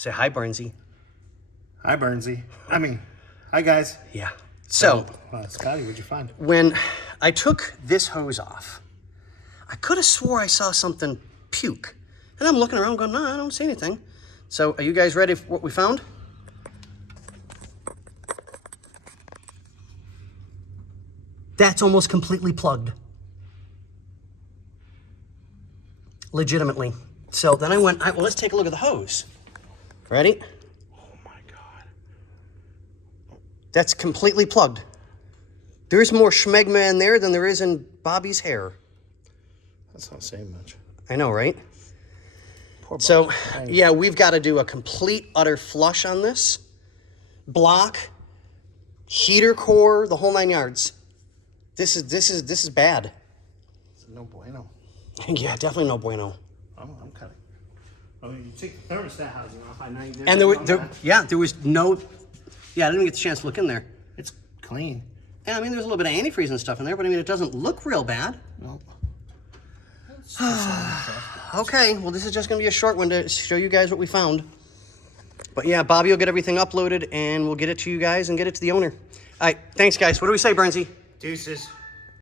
Say hi, Burnsy. Hi, Burnsy. Hi, guys. Yeah. So, Scotty, what'd you find? when I took this hose off, I could have swore I saw something puke. And I'm looking around going, no, I don't see anything. So, are you guys ready for what we found? That's almost completely plugged. Legitimately. So then I went, well, let's take a look at the hose. Ready? Oh, my God. That's completely plugged. There's more schmegma in there than there is in Bobby's hair. That's not saying much. I know, right? Poor Bobby. So, yeah, we've got to do a complete, utter flush on this. Block, heater core, the whole 9 yards. This is bad. It's no bueno. Yeah, definitely no bueno. I'm cutting. Oh, you take the thermostat housing off. I know you did. And there was no, I didn't get the chance to look in there. It's clean. And I mean, there's a little bit of antifreeze and stuff in there, but I mean, it doesn't look real bad. No. Okay, well, this is just going to be a short one to show you guys what we found. But yeah, Bobby will get everything uploaded, and we'll get it to you guys and get it to the owner. All right, thanks, guys. What do we say, Burnsy? Deuces.